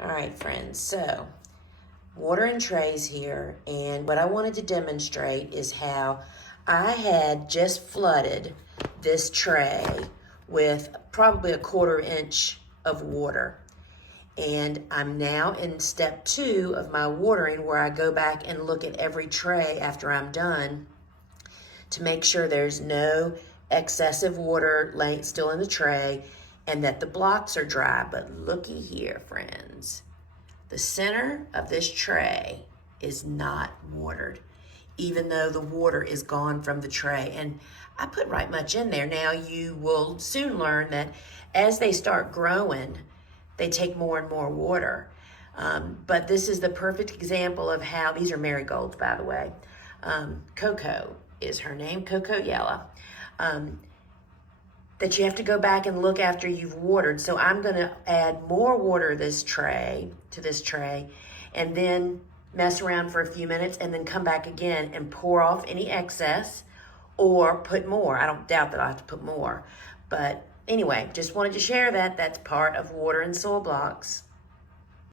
All right, friends, so watering trays here, and what I wanted to demonstrate is how I had just flooded this tray with probably a 1/4 inch of water. And I'm now in step 2 of my watering, where I go back and look at every tray after I'm done to make sure there's no excessive water still in the tray and that the blocks are dry. But looky here, friends. The center of this tray is not watered, even though the water is gone from the tray. And I put right much in there. Now you will soon learn that as they start growing, they take more and more water. But this is the perfect example of how, these are marigolds, by the way. Coco is her name, Coco Yellow. That you have to go back and look after you've watered. So I'm gonna add more water to this tray, and then mess around for a few minutes and then come back again and pour off any excess or put more. I don't doubt that I'll have to put more. But anyway, just wanted to share that. That's part of water and soil blocks.